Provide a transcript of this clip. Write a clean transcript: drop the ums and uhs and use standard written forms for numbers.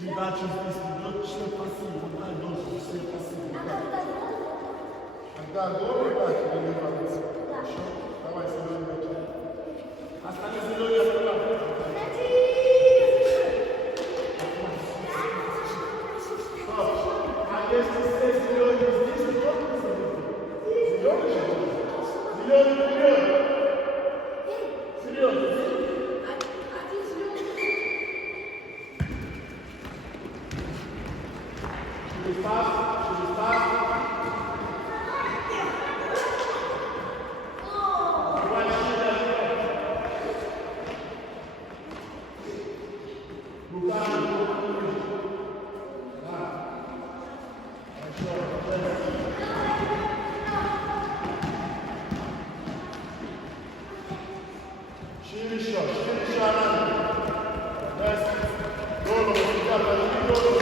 Передачу здесь идет все пассивно, да, должен все пассивно. Когда добрый, да, тебе нравится. Хорошо? Давай, зеленый мяч. Остались зеленые оставляй. А если здесь зеленый, здесь и только зеленый? Зеленый же? Зеленый вперед! Вперед! Через пас, через пас. Давай, руками, да. Хорошо, шире еще, рано. Голову, сюда, подожди голову.